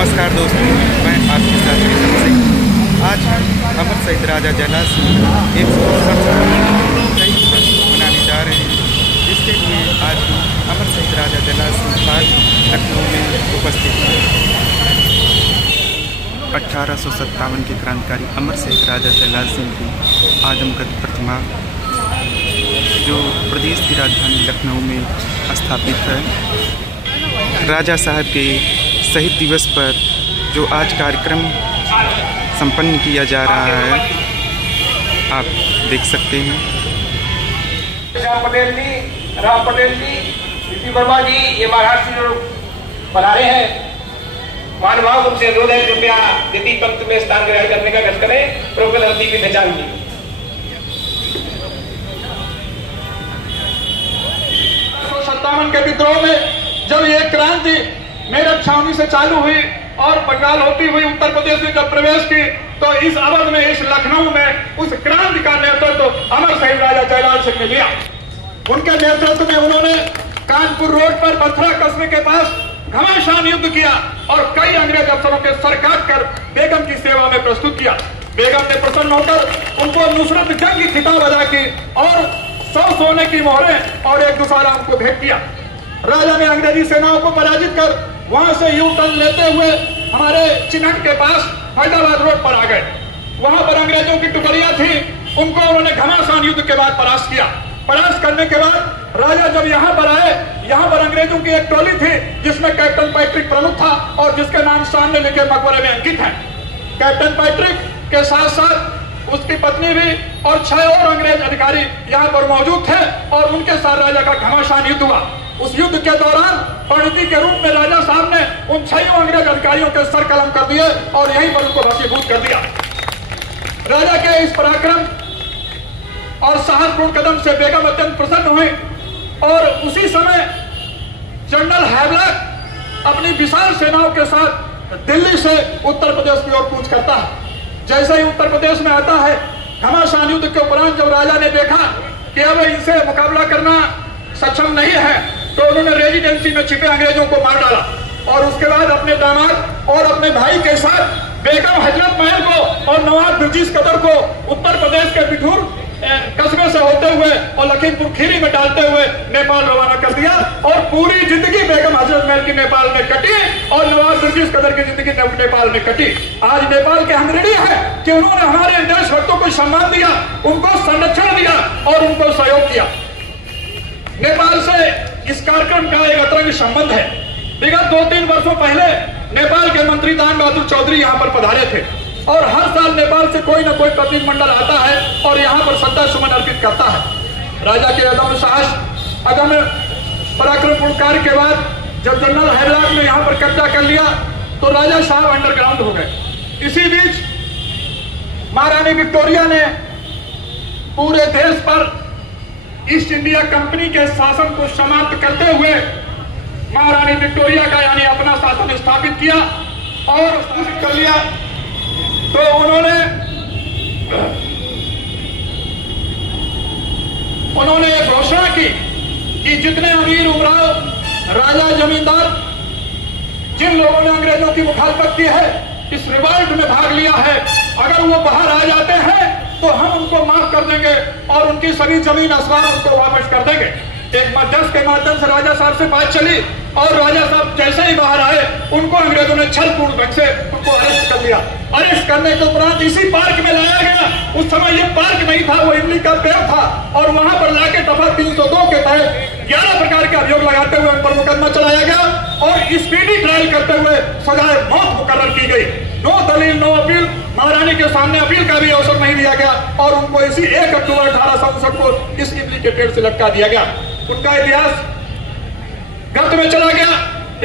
नमस्कार दोस्तों, मैं आपके साथ ऋषभ सिंह। आज हम अमर शहीद राजा जयलाल सिंह 165 शहीद दिवस मनाने जा रहे हैं। इसके लिए आज हम अमर शहीद राजा जयलाल सिंह पार्क लखनऊ में उपस्थित हैं। 1857 के क्रांतिकारी अमर शहीद राजा जयलाल सिंह की आदमकद प्रतिमा जो प्रदेश की राजधानी लखनऊ में स्थापित है। राजा साहब के शहीद दिवस पर जो आज कार्यक्रम संपन्न किया जा रहा है, आप देख सकते हैं। श्याम पटेल जी, राम पटेल जी, ऋषि वर्मा जी, ये महाराष्ट्र से लोग पधारे हैं। महानुभाव उनसे अनुरोध है, कृपया द्वितीय पंक्ति में स्थान ग्रहण करने का कष्ट करें। प्रोफेसर हरदीप बेचान जी। 1957 के विद्रोह में जब ये क्रांति मेरठ छावनी से चालू हुई और बंगाल होती हुई उत्तर प्रदेश में जब प्रवेश की, तो इस अवध में, इस लखनऊ में उस क्रांति का नेतृत्व अमर शहीद राजा जयलाल सिंह ने लिया। उनके नेतृत्व में उन्होंने कानपुर रोड पर बथरा कस्बे के पास घमासान युद्ध किया और कई अंग्रेज अफसरों के सर काट कर बेगम की सेवा में प्रस्तुत किया। बेगम ने प्रसन्न होकर उनको नुसरत जंग की खिताब अदा की और 100 सोने की मोहरें और एक दूसरा उनको भेंट किया। राजा ने अंग्रेजी सेनाओं को पराजित कर वहां से यू टर्न लेते हुए हमारे चिन्हट के पास फैजाबाद रोड पर आ गए। वहां पर अंग्रेजों की टुकड़ियां थी, उनको उन्होंने घमासान युद्ध के बाद परास्त किया। परास्त करने के बाद राजा जब यहाँ पर आए, यहाँ पर अंग्रेजों की एक टोली थी जिसमें कैप्टन पैट्रिक प्रमुख था और जिसके नाम सामने लिखे मकबरे में अंकित है। कैप्टन पैट्रिक के साथ साथ उसकी पत्नी भी और 6 और अंग्रेज अधिकारी यहाँ पर मौजूद थे और उनके साथ राजा का घमासान युद्ध हुआ। उस युद्ध के दौरान परिणति के रूप में राजा साहब ने उन 6 अंग्रेज अधिकारियों के सर कलम कर दिए और यहीं पर उनको भस्मीभूत कर दिया। राजा के इस पराक्रम और साहसपूर्ण कदम से बेगम अत्यंत प्रसन्न हुई और उसी समय जनरल हैवलॉक अपनी विशाल सेनाओं के साथ दिल्ली से उत्तर प्रदेश की ओर कूच करता है। जैसे ही उत्तर प्रदेश में आता है, घमासान युद्ध के उपरांत जब राजा ने देखा कि अब इनसे मुकाबला करना सक्षम नहीं है, तो उन्होंने रेजिडेंसी में छिपे अंग्रेजों को मार डाला और उसके बाद अपने दामाद और अपने भाई के साथ बेगम हजरत महल को और नवाब ब्रिटिश कदर को उत्तर प्रदेश के बिठूर कस्बे से होते हुए और लखीमपुर खीरी में डालते हुए नेपाल रवाना कर दिया और पूरी जिंदगी बेगम हजरत महल की नेपाल में कटी और नवाब ब्रिटिश कदर की जिंदगी नेपाल में कटी। आज नेपाल के हम ऋणी हैं कि उन्होंने हमारे देशभक्तों को सम्मान दिया, उनको संरक्षण दिया और उनको सहयोग किया। नेपाल से इस कार्यक्रम का एक अतरंग संबंध है। विगत 2-3 वर्षों पहले नेपाल के मंत्री दान बहादुर चौधरी यहाँ पर पधारे थे और हर साल नेपाल से कोई न कोई प्रतिनिधिमंडल आता है और यहाँ पर श्रद्धा सुमन अर्पित करता है। राजा के अदम्य साहस, अदम्य पराक्रमपूर्ण कार्य के बाद जब जनरल हैवलॉक ने यहाँ पर कब्जा कर लिया तो राजा साहब अंडरग्राउंड हो गए। इसी बीच महारानी विक्टोरिया ने पूरे देश पर ईस्ट इंडिया कंपनी के शासन को समाप्त करते हुए महारानी विक्टोरिया का यानी अपना शासन स्थापित किया और स्थापित कर लिया। तो उन्होंने एक घोषणा की कि जितने अमीर उमराव, राजा, जमींदार, जिन लोगों ने अंग्रेजों की मुखालफत की है, इस रिवॉल्ट में भाग लिया है, अगर वो बाहर आ जाते हैं तो हम उनको माफ कर देंगे और उनकी सभी जमीन असबाब उनको वापस कर देंगे। एक मध्यस्थ के माध्यम से राजा साहब से बात चली और राजा साहब जैसे ही बाहर आए, उनको अंग्रेजों ने छलपूर्ण ढंग से उनको अरेस्ट कर लिया। अरेस्ट करने के उपरांत इसी पार्क में लाया गया। उस समय ये पार्क नहीं था, वो इमली का पेड़ था और वहां पर लाके दफा 302 के तहत 11 प्रकार के अभियोग लगाते हुए उन पर मुकदमा चलाया गया और स्पीडी ट्रायल करते हुए सजाए मौत मुकर्रर की गई। नो दलील, नो अपील, महारानी के सामने अपील का भी अवसर नहीं दिया गया और उनको इसी 1 अक्टूबर 1859 को इस इमली के पेड़ से लटका दिया गया। उनका इतिहास गर्त में चला गया।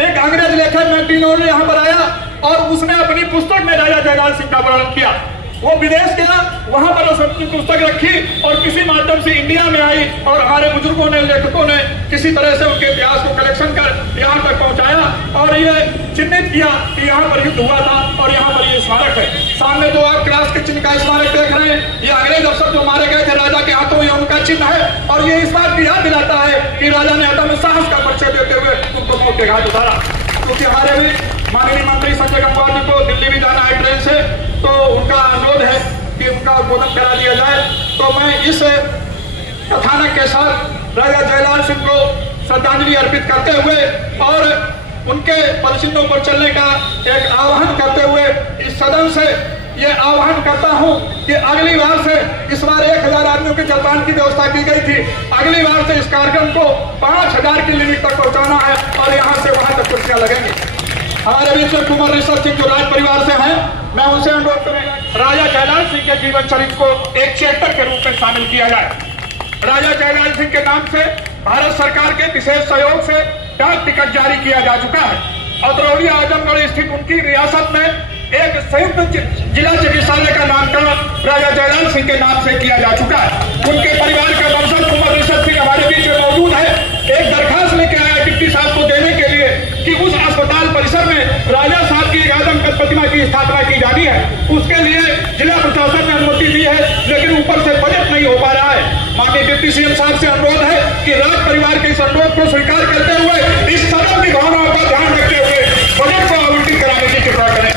एक अंग्रेज लेखक मैक्टिनोर ने यहाँ पर आया और उसने अपनी पुस्तक में राजा जयलाल सिंह का वर्णन किया। वो विदेश गया, वहां पर उसने पुस्तक रखी और किसी माध्यम से इंडिया में आई और हमारे बुजुर्गों ने, लेखकों ने किसी तरह से उनके इतिहास को कलेक्शन कर यहाँ तक पहुंचाया और ये चिन्हित किया कि यहाँ पर युद्ध हुआ था और यहाँ पर ये स्मारक है। सामने जो आप क्लास के चिन्ह का स्मारक देख रहे हैं, ये अंग्रेज अफसर जो मारे गए थे राजा के हाथों, ये उनका चिन्ह है और ये इस बात की याद दिलाता है कि राजा ने अदम्य साहस का परिचय देते हुए उनको मौत के घाट उतारा। क्योंकि हमारे भी माननीय मंत्री संजय गंगवार जी को दिल्ली भी जाना है ट्रेन से, तो उनका अनुरोध है कि उनका उद्बोधन करा दिया जाए। तो मैं इस कथानक के साथ राजा जयलाल सिंह को श्रद्धांजलि अर्पित करते हुए और उनके पदचिन्हों पर चलने का एक आह्वान करते हुए इस सदन से ये आह्वान करता हूं कि अगली बार से, इस बार 1000 आदमियों के जलपान की व्यवस्था की गई थी, अगली बार से इस कार्यक्रम को 5000 की लिमिट तक पहुंचाना है और यहां से वहां तक कुर्सियां लगेंगी। हमारे बीच में कुंवर ऋषभ सिंह जो राज परिवार से हैं, मैं उनसे अनुरोध करूंगा राजा जयलाल सिंह के जीवन चरित्र को एक चैप्टर के रूप में शामिल किया जाए। राजा जयलाल सिंह के नाम से भारत सरकार के विशेष सहयोग से डाक टिकट जारी किया जा चुका है और दरौली आजमगढ़ स्थित उनकी रियासत में एक संयुक्त जिला चिकित्सालय का नामकरण राजा जयलाल सिंह के नाम से किया जा चुका है। उनके परिवार का वंशज कुंवर ऋषभ सिंह हमारे बीच में मौजूद है। एक दरखास्त लेके आया डिप्टी साहब को देने के लिए कि उस अस्पताल परिसर में राजा साहब की आदमकद प्रतिमा की स्थापना की जानी है। उसके लिए जिला प्रशासन ने अनुमति दी है, लेकिन ऊपर से बजट नहीं हो पा रहा है। माननीय डिप्टी सीएम साहब से अनुरोध है कि राज परिवार के इस अनुरोध को स्वीकार करते हुए इस सदन की भावनाओं का ध्यान रखते हुए बजट को आवंटित कराने की कृपा करें।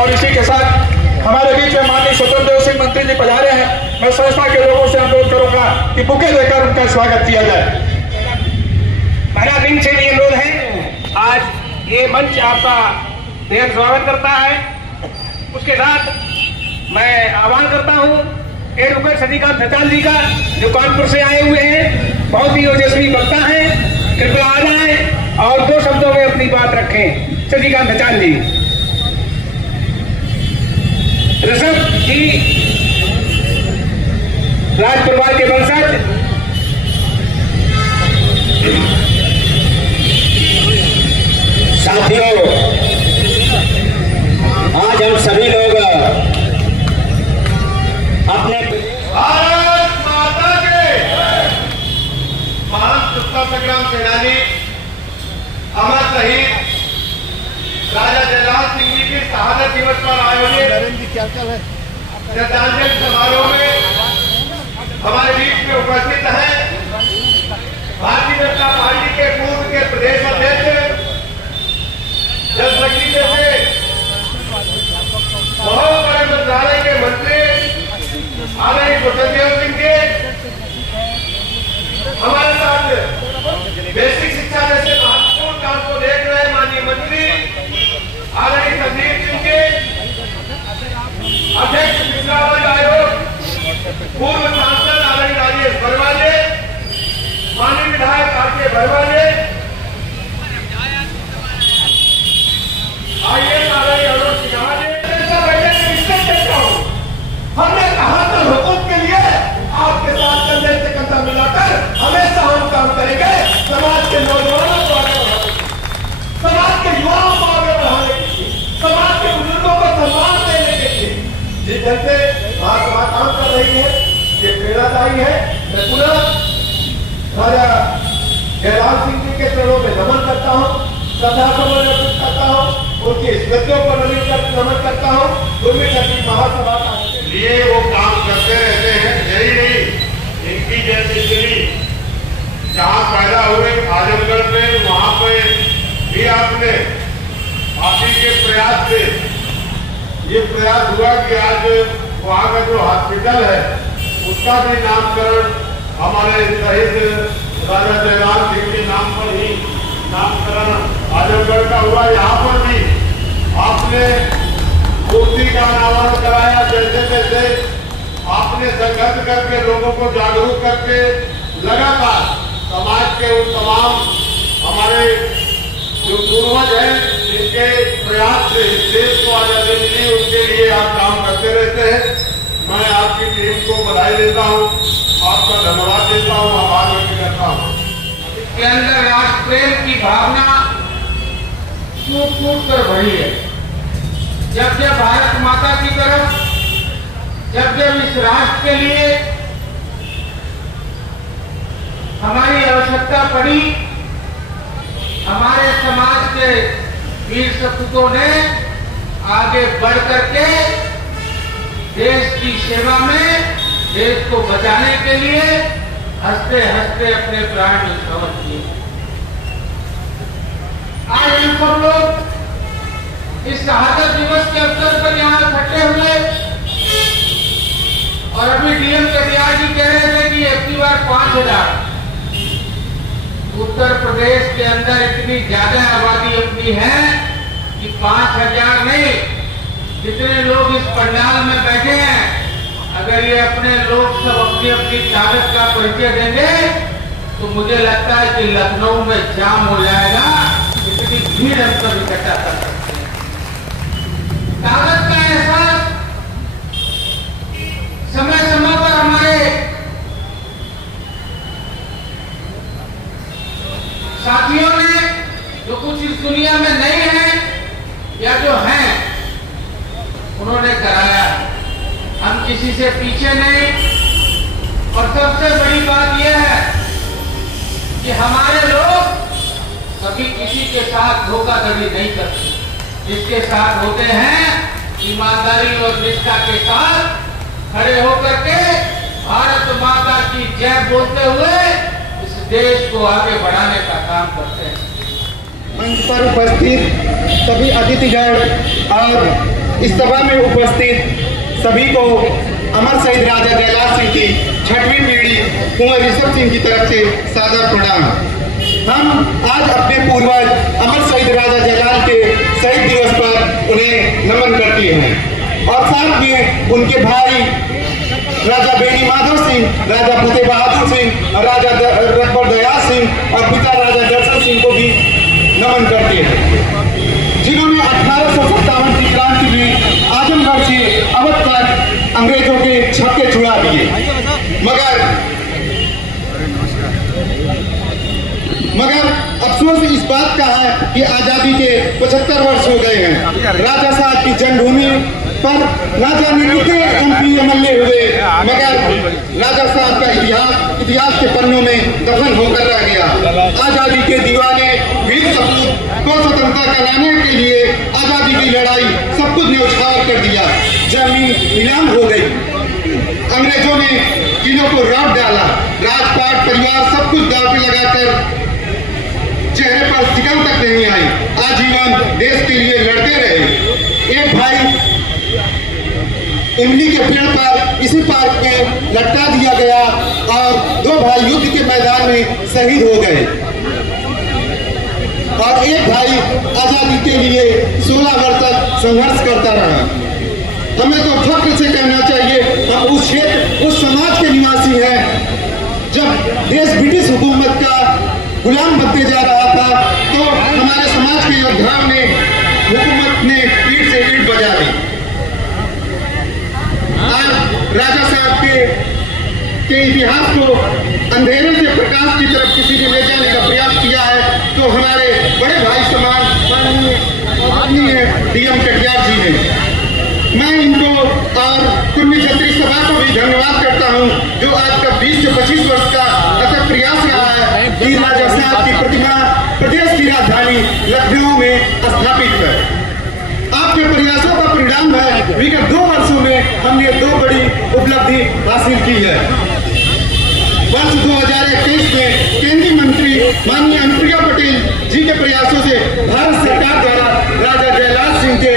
और इसी के साथ हमारे बीच में माननीय स्वतंत्र देव सिंह मंत्री जी पधारे हैं। मैं संस्था के लोगों से अनुरोध करूंगा कि बुके देकर उनका स्वागत किया जाए। पहला दिन से ये अनुरोध है, आज ये मंच आपका ढेर स्वागत करता है। उसके साथ मैं आह्वान करता हूँ एडवोकेट सतीकांत धचाल जी का, जो कानपुर से आए हुए हैं, बहुत ही ओजस्वी वक्ता है, कृपया आ जाए और 2 शब्दों में अपनी बात रखें। सतीकांत धचाल जी। ऋषभ जी राज परिवार के वंशज, साथियों, आज हम सभी लोग अपने भारत माता के महान स्वतंत्रता संग्राम सेनानी अमर शहीद राजा जयलाल सिंह जी के शहादत दिवस पर आयोजित श्रद्धांजलि समारोह में हमारे बीच में उपस्थित हैं भारतीय जनता पार्टी के पूर्व के प्रदेश अध्यक्ष, जल शक्ति से बहुत बड़े मंत्रालय के मंत्री आदरणीय स्वतंत्र सिंह के, हमारे साथ बेसिक शिक्षा जैसे महत्वपूर्ण काम को देख रहे माननीय मंत्री आदरणीय संदीप सिंह के, अध्यक्ष पिछड़ा वर्ग आयोग पूर्व सांसद आदरणीय राजेश वर्मा जी, माननीय विधायक आर.के. वर्मा जी, आईएएस आदरणीय अरुण सिन्हा जी। हमने कहा था हुकूमत के लिए आपके साथ कंधे से कंधा मिलाकर हमेशा हम काम करेंगे, समाज के नौजवानों को आगे बढ़ाने, समाज के युवाओं को आगे बढ़ाने के लिए, समाज के बुजुर्गों को सम्मान देने के लिए जिस ढंग से भाजपा काम कर रही है, ये प्रेरणादायी है। मैं पुनः राजा जयलाल सिंह जी के चरणों में नमन करता हूँ, श्रद्धा सुमन अर्पित करता हूँ, उनकी स्मृतियों पर नमन करता हूँ। उनमें कभी महासभा का लिए वो काम करते रहते हैं, यही नहीं इनकी जैसी स्थिति जहाँ पैदा हुए आजमगढ़ में, वहाँ पे भी आपने आप ही के प्रयास से ये प्रयास हुआ कि आज वहाँ का जो हॉस्पिटल है उसका भी नामकरण हमारे शहीद राजा जयलाल सिंह के नाम पर ही नामकरण आजमगढ़ का हुआ। यहाँ पर भी आपने मूर्ति का अनावरण कराया। जैसे जैसे आपने संघर्ष करके लोगों को जागरूक करके लगातार समाज के उन तमाम हमारे जो पूर्वज हैं जिनके प्रयास से इस देश को आजादी मिली, उनके लिए आप काम करते रहते हैं। मैं आपकी टीम को बधाई देता हूँ, आपका धन्यवाद देता हूँ, आभार व्यक्त करता हूँ। इसके अंदर राष्ट्र प्रेम की भावना टूट टूट कर भरी है। जब जब भारत माता की तरफ, जब जब इस राष्ट्र के लिए हमारी आवश्यकता पड़ी, हमारे समाज के वीर सपूतों ने आगे बढ़ करके देश की सेवा में, देश को बचाने के लिए हंसते हंसते अपने प्राण न्यौछावर किए। आज हम सब लोग इस शहादत दिवस के अवसर पर यहाँ इकट्ठे हुए और अभी डीएम कटियार जी कह रहे थे कि अब की बार 5000। उत्तर प्रदेश के अंदर इतनी ज्यादा आबादी अपनी है कि 5000 नहीं, जितने लोग इस पंडाल में बैठे हैं, अगर ये अपने लोग सब अपनी अपनी ताकत का परिचय देंगे तो मुझे लगता है कि लखनऊ में जाम हो जाएगा। इतनी भीड़ हम सब इकट्ठा कर सकते हैं। ताकत का एहसास समय समय पर हमारे साथियों ने, जो कुछ इस दुनिया में नहीं है या जो हैं, उन्होंने कराया। हम किसी से पीछे नहीं। और सबसे बड़ी बात यह है कि हमारे लोग कभी किसी के साथ धोखाधड़ी नहीं करते। जिसके साथ होते हैं ईमानदारी और निष्ठा के साथ खड़े होकर के भारत माता की जय बोलते हुए इस देश को आगे बढ़ाने का काम करते हैं। मंच पर उपस्थित सभी अतिथिगण और इस सभा में उपस्थित सभी को अमर शहीद राजा जयलाल सिंह की 6वीं पीढ़ी कुंवर ऋषभ सिंह की तरफ से सादर प्रणाम। हम आज अपने पूर्वज अमर शहीद राजा जयलाल के शहीद दिवस पर उन्हें नमन करते हैं और साथ में उनके भाई राजा बेनी माधव सिंह, राजा फतेह बहादुर सिंह, राजा रघुवर दयाल सिंह और पिता राजा दर्शन सिंह को भी नमन करते हैं, जिन्होंने 1857 की क्रांति में आजमगढ़ से अवध तक अंग्रेजों के छक्के छुड़ा दिए। मगर अफसोस इस बात का है कि आजादी के 75 वर्ष हो गए हैं। राजा साहब की जन्मभूमि पर ना जाने कितने MP MLA हुए, मगर राजा साहब का इतिहास के पन्नों में दफन होकर रह गया। आजादी के दीवाने वीर सपूत को स्वतंत्रता कराने के लिए आजादी की लड़ाई सब कुछ न्यौछावर कर दिया। जमीन नीलाम हो गई, अंग्रेजों ने किलों को रौट डाला, राजपाट परिवार सब कुछ दांव पे लगाकर चेहरे पर सिकन तक नहीं आई, आजीवन देश के लिए लड़ते रहे। एक भाई इमली के पेड़ पर इसी पार्क में लटका दिया गया और 2 भाई युद्ध के मैदान में शहीद हो गए और एक भाई आजादी के लिए 16 वर्ष तक संघर्ष करता रहा। हमें तो फख्र से कहना चाहिए हम उस क्षेत्र, उस समाज के निवासी हैं। जब देश ब्रिटिश हुकूमत का गुलाम बनते जा रहा था तो हमारे समाज के योद्धाओं ने, हुकूमत ने ईंट से ईंट बजा दी। आज राजा साहब के इतिहास को अंधेरे से प्रकाश की तरफ किसी ने ले जाने का प्रयास किया है तो हमारे बड़े भाई समान माननीय डीएम कटियार जी ने। मैं इनको और कुर्मी क्षत्रिय सभा को भी धन्यवाद करता हूं जो आज का 20 से 25 वर्ष का अथक प्रयास रहा है कि राजा साहब की प्रतिमा प्रदेश की राजधानी लखनऊ में स्थापित कर। आपके प्रयासों का परिणाम है विगत 2 वर्षों में हमने 2 बड़ी उपलब्धि हासिल की है। वर्ष 2021 में केंद्रीय मंत्री माननीय अनुप्रिया पटेल जी के प्रयासों से भारत सरकार द्वारा राजा जयलाल सिंह के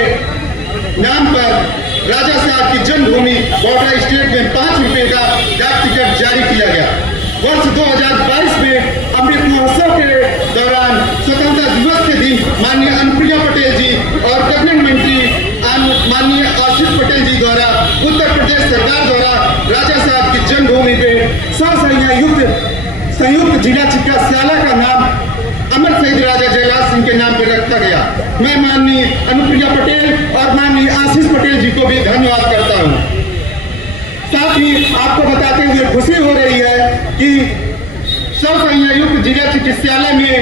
नाम पर राजा साहब की जन्मभूमि बॉर्डर स्टेट में 5 रुपए का डाक टिकट जारी किया गया। वर्ष 2022 में अमृत महोत्सव के दौरान स्वतंत्रता दिवस के दिन माननीय अनुप्रिया पटेल जी और कैबिनेट मंत्री माननीय आशीष पटेल जी द्वारा उत्तर प्रदेश सरकार द्वारा राजा साहब की जन्मभूमि पे संयुक्त जिला चिकित्सालय का नाम अमर शहीद राजा जयलाल सिंह के नाम पर रखा गया। मैं माननीय अनुप्रिया पटेल और माननीय आशीष पटेल जी को भी धन्यवाद करता हूँ। साथ ही आपको बताते हुए खुशी हो रही है कि संयुक्त जिला चिकित्सालय में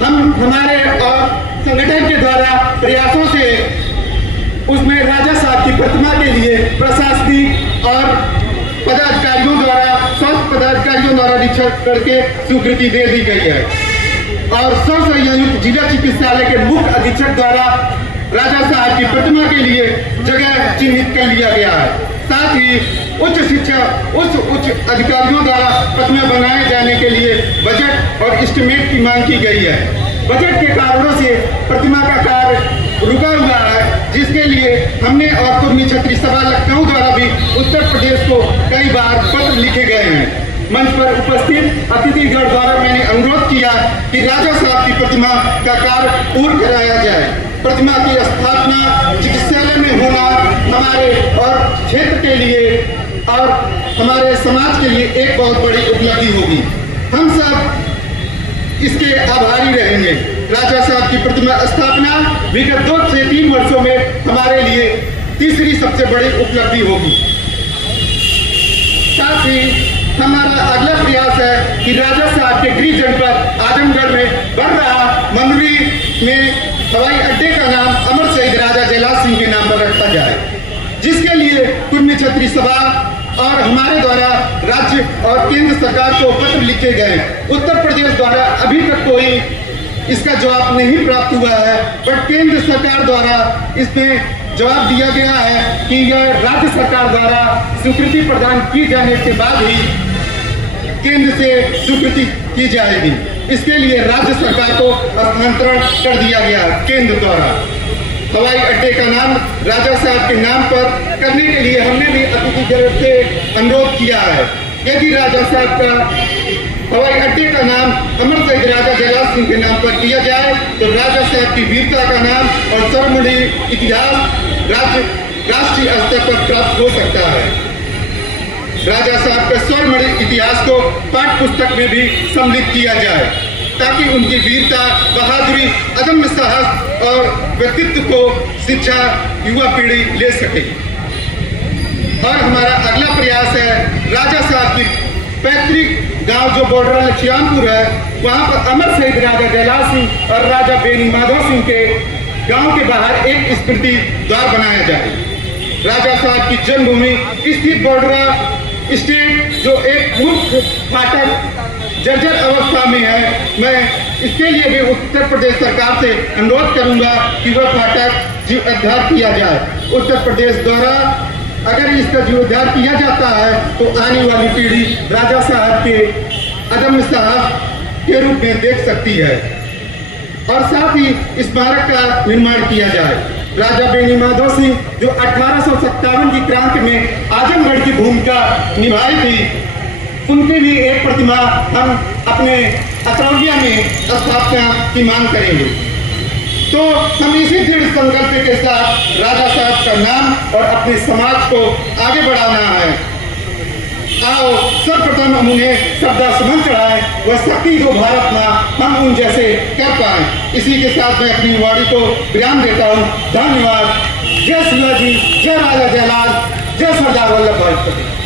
हमारे और संगठन के द्वारा प्रयासों से उसमें राजा साहब की प्रतिमा के लिए प्रशासनिक और पदाधिकारियों द्वारा, स्वास्थ्य पदाधिकारियों द्वारा निरीक्षण करके स्वीकृति दे दी गई है और संयुक्त जिला चिकित्सालय के मुख्य अधीक्षक द्वारा राजा साहब की प्रतिमा के लिए जगह चिन्हित कर लिया गया है। साथ ही उच्च अधिकारियों द्वारा प्रतिमा बनाए जाने के लिए बजट और एस्टिमेट की मांग की गई है। बजट के कारणों से प्रतिमा का कार्य रुक लिए हमने और कुर्मी छत्री सभा लखनऊ द्वारा भी उत्तर प्रदेश को कई बार पत्र लिखे गए हैं। मंच पर उपस्थित अतिथिगण द्वारा मैंने अनुरोध किया कि राजा साहब की प्रतिमा का कार्य पूर्ण कराया जाए। प्रतिमा की स्थापना चिकित्सालय में होना हमारे और क्षेत्र के लिए और हमारे समाज के लिए एक बहुत बड़ी उपलब्धि होगी। हम सब इसके आभारी रहेंगे। राजा साहब की प्रतिमा स्थापना विगत 2 से 3 वर्षों में हमारे लिए तीसरी सबसे बड़ी उपलब्धि होगी। साथ ही हमारा अगला प्रयास है कि राजा साहब के गृह जनपद आजमगढ़ में बन रहा मंदुरी में हवाई अड्डे का नाम अमर शहीद राजा जयलाल सिंह के नाम पर रखा जाए, जिसके लिए कुर्मी छत्री सभा और हमारे द्वारा राज्य और केंद्र सरकार को पत्र लिखे गए। उत्तर प्रदेश द्वारा अभी तक कोई इसका जवाब नहीं प्राप्त हुआ है, पर केंद्र सरकार द्वारा इसमें जवाब दिया गया है कि यह राज्य सरकार द्वारा स्वीकृति प्रदान की जाने के बाद ही केंद्र से स्वीकृति की जाएगी। इसके लिए राज्य सरकार को हस्तांतरण कर दिया गया केंद्र द्वारा। हवाई अड्डे का नाम राजा साहब के नाम पर करने के लिए हमने भी अतिथिगण से अनुरोध किया है। यदि राजा साहब का हवाई अड्डे का नाम अमर शहीद राजा जयलाल सिंह के नाम पर किया जाए तो राजा साहब की वीरता का नाम और स्वर्णिम इतिहास राष्ट्रीय स्तर पर प्राप्त हो सकता है। राजा साहब का स्वर्णिम इतिहास को पाठ्य पुस्तक में भी सम्मिलित किया जाए, ताकि उनकी वीरता, बहादुरी, अदम्य साहस और व्यक्तित्व को शिक्षा युवा पीढ़ी ले सके। और हमारा अगला प्रयास है राजा साहब की पैतृक गांव जो बॉर्डर लक्ष्यामपुर है, वहां पर अमर शहीद राजा जयलाल सिंह और राजा बेनी माधव सिंह के गांव के बाहर एक स्मृति द्वार बनाया जाए। राजा साहब की जन्मभूमि स्थित बॉर्डर स्टेट जो एक मुख्य फाटक जर्जर अवस्था में है, मैं इसके लिए भी उत्तर प्रदेश सरकार से अनुरोध करूंगा कि वह फाटक जीर्णोद्धार किया जाए। उत्तर प्रदेश द्वारा अगर इसका जीर्णोद्धार किया जाता है तो आने वाली पीढ़ी राजा साहब के अदम्य साहस के रूप में देख सकती है। और साथ ही स्मारक का निर्माण किया जाए। राजा बेनी माधव सिंह जो 1857 की क्रांति में आजमगढ़ की भूमिका निभाई थी, उनकी भी एक प्रतिमा हम अपने अतरौलिया में स्थापना की मांग करेंगे। तो हम इसी दृढ़ संकल्प के साथ राजा साहब का नाम और अपने समाज को आगे बढ़ाना है। आओ सर्वप्रथम हम उन्हें श्रद्धा सुमन चढ़ाएं, वह शक्ति जो भारत मां हम उन जैसे कर पाए। इसी के साथ मैं अपनी वाणी को विराम देता हूँ। धन्यवाद। जय शिवाजी, जय राजा जयलाल, जय सरदार वल्लभ भाई पटेल।